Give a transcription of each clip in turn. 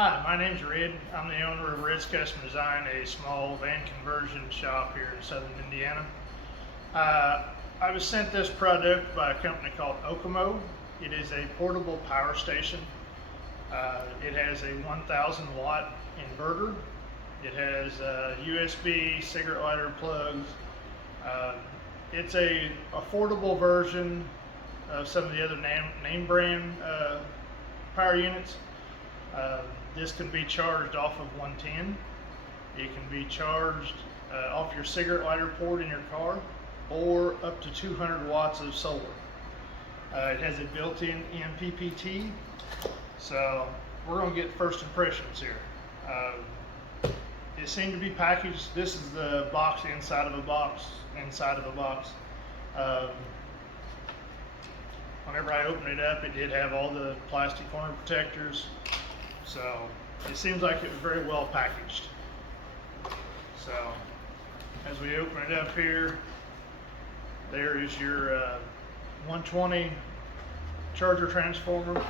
Hi, my name's Red. I'm the owner of Red's Custom Design, a small van conversion shop here in southern Indiana. I was sent this product by a company called OKMO. It is a portable power station. It has a 1,000 watt inverter. It has USB cigarette lighter plugs. It's a affordable version of some of the other name brand power units. This can be charged off of 110. It can be charged off your cigarette lighter port in your car, or up to 200 watts of solar. It has a built-in MPPT, so we're going to get first impressions here. It seemed to be packaged. This is the box inside of a box inside of a box. Whenever I opened it up, it did have all the plastic corner protectors. So it seems like it was very well packaged. So as we open it up here, there is your 120 charger transformer.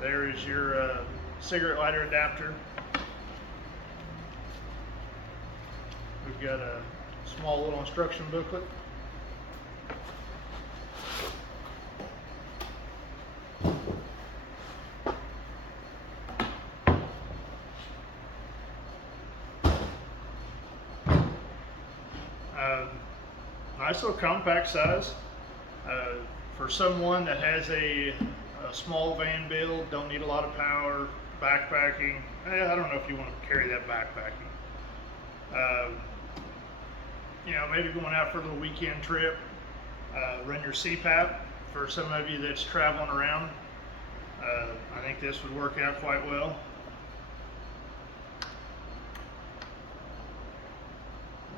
There is your cigarette lighter adapter. We've got a small little instruction booklet. Nice little compact size for someone that has a small van build, don't need a lot of power, backpacking. I don't know if you want to carry that backpacking. Maybe going out for a little weekend trip, run your CPAP. For some of you that's traveling around, I think this would work out quite well.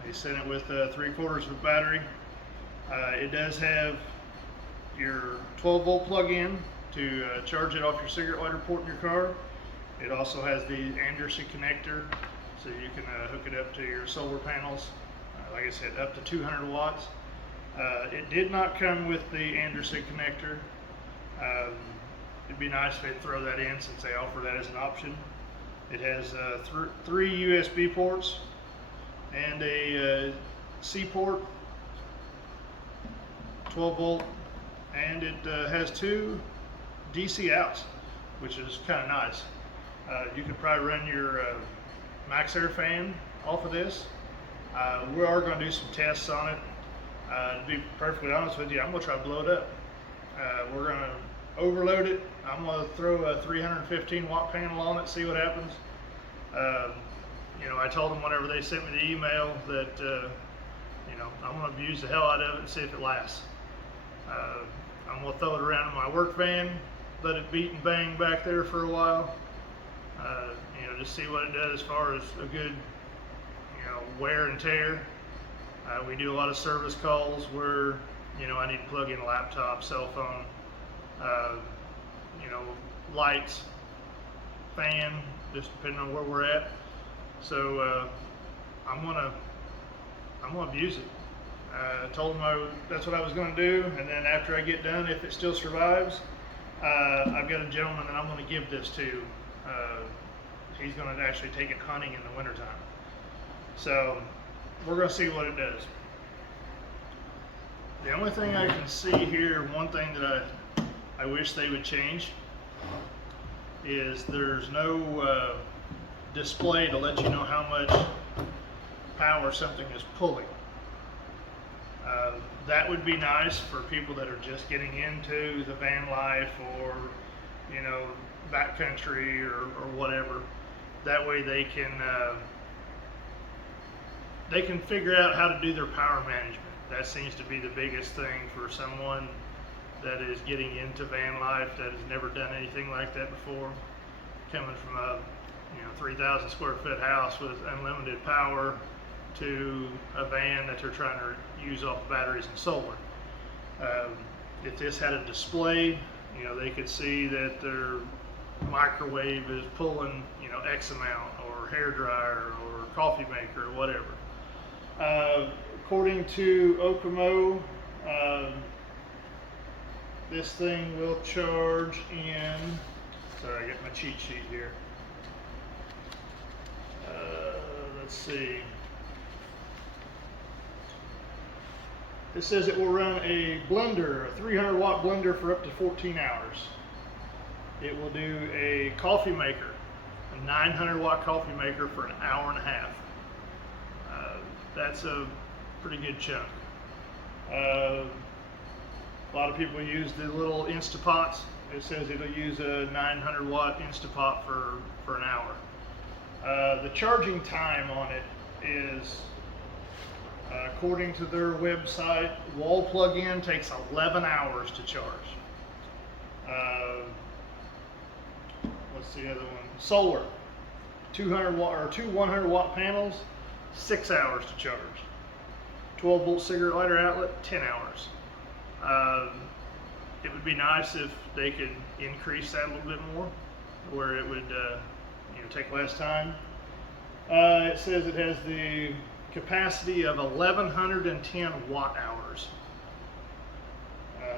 They sent it with 3/4 of a battery. It does have your 12-volt plug-in to charge it off your cigarette lighter port in your car. It also has the Anderson connector, so you can hook it up to your solar panels. Like I said, up to 200 watts. It did not come with the Anderson connector. It'd be nice if they'd throw that in, since they offer that as an option. It has three USB ports and a C port, 12 volt, and it has two DC outs, which is kind of nice. You could probably run your max air fan off of this. We are going to do some tests on it. To be perfectly honest with you, I'm going to try to blow it up. We're going to overload it. I'm going to throw a 315 watt panel on it, see what happens. I told them whenever they sent me the email that I'm going to abuse the hell out of it and see if it lasts. I'm going to throw it around in my work van, let it beat and bang back there for a while. Just see what it does as far as a good wear and tear. We do a lot of service calls where I need to plug in a laptop, cell phone, lights, fan, just depending on where we're at. So I'm gonna abuse it. I told them that's what I was going to do, and then after I get done, if it still survives, I've got a gentleman that I'm going to give this to. He's going to actually take it hunting in the wintertime. So we're going to see what it does. The only thing I can see here, one thing that I wish they would change, is there's no display to let you know how much power something is pulling. That would be nice for people that are just getting into the van life, or backcountry or whatever. That way they can figure out how to do their power management. That seems to be the biggest thing for someone that is getting into van life, that has never done anything like that before, coming from a 3,000 square foot house with unlimited power to a van that they're trying to use off batteries and solar. If this had a display, they could see that their microwave is pulling X amount, or hair dryer, or coffee maker, or whatever. According to OKMO, this thing will charge in, sorry, I get my cheat sheet here. Let's see. It says it will run a blender, a 300 watt blender for up to 14 hours. It will do a coffee maker, a 900 watt coffee maker for an hour and a half. That's a pretty good chunk. A lot of people use the little Instapots. It says it'll use a 900 watt Instapot for an hour. The charging time on it is, according to their website, wall plug-in takes 11 hours to charge. What's the other one? Solar, 200 watt or two 100 watt panels, 6 hours to charge. 12 volt cigarette lighter outlet, 10 hours. It would be nice if they could increase that a little bit more, where it would take less time. It says it has the capacity of 1110 watt hours,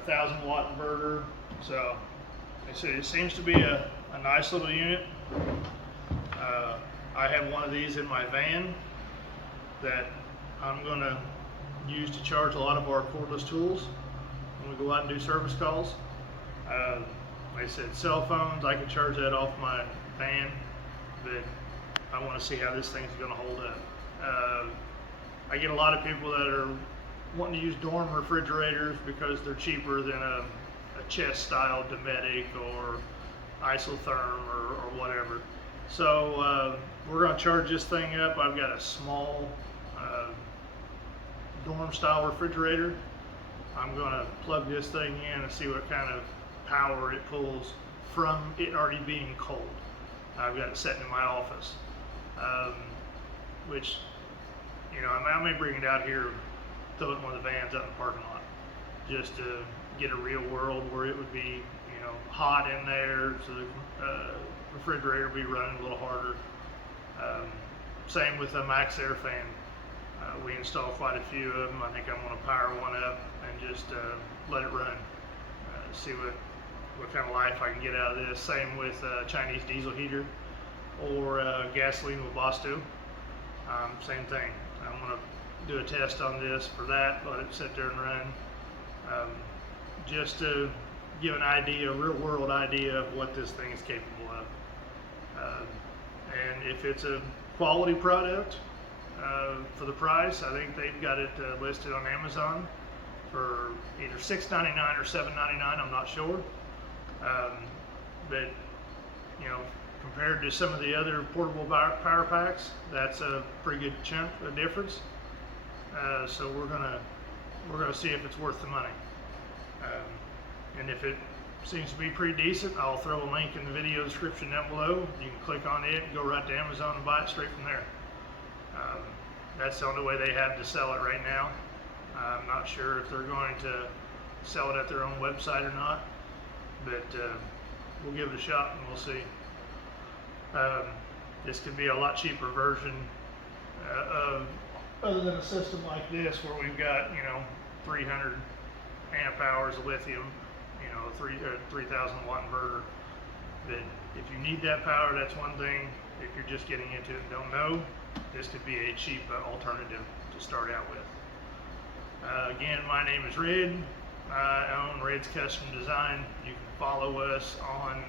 1000 watt inverter. So it seems to be a nice little unit. I have one of these in my van that I'm going to use to charge a lot of our cordless tools when we go out and do service calls. Like I said, cell phones, I can charge that off my van, but I want to see how this thing's going to hold up. I get a lot of people that are wanting to use dorm refrigerators because they're cheaper than a chest style Dometic or isotherm or whatever. So we're going to charge this thing up. I've got a small dorm style refrigerator. I'm going to plug this thing in and see what kind of power it pulls from it already being cold. I've got it sitting in my office, which, I may bring it out here, throw it in one of the vans out in the parking lot, just to get a real world where it would be, hot in there, so the refrigerator would be running a little harder. Same with a Max Air fan. We installed quite a few of them. I think I'm going to power one up and just let it run. See what kind of life I can get out of this. Same with Chinese diesel heater or gasoline Webasto. Same thing. I'm going to do a test on this for that, let it sit there and run, just to give an idea, a real world idea of what this thing is capable of. And if it's a quality product for the price, I think they've got it listed on Amazon for either $6.99 or $7.99, I'm not sure. But compared to some of the other portable power packs, that's a pretty good chunk of difference. So we're gonna see if it's worth the money. And if it seems to be pretty decent, I'll throw a link in the video description down below. You can click on it and go right to Amazon and buy it straight from there. That's the only way they have to sell it right now. I'm not sure if they're going to sell it at their own website or not, but we'll give it a shot and we'll see. This could be a lot cheaper version other than a system like this where we've got 300 amp hours of lithium, 3,000 watt inverter. But if you need that power, that's one thing. If you're just getting into it and don't know, this could be a cheap alternative to start out with. Again, my name is Red. I own Red's Custom Design. You can follow us on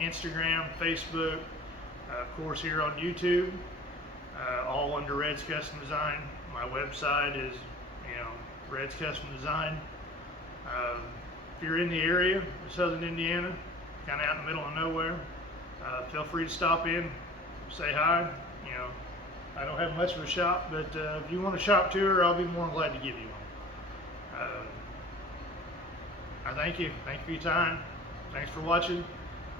Instagram, Facebook, of course here on YouTube, all under Red's Custom Design. My website is, Red's Custom Design. If you're in the area of Southern Indiana, kind of out in the middle of nowhere, feel free to stop in, say hi. I don't have much of a shop, but if you want a shop tour, I'll be more than glad to give you one. I thank you. Thank you for your time. Thanks for watching,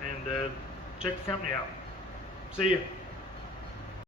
and check the company out. See you.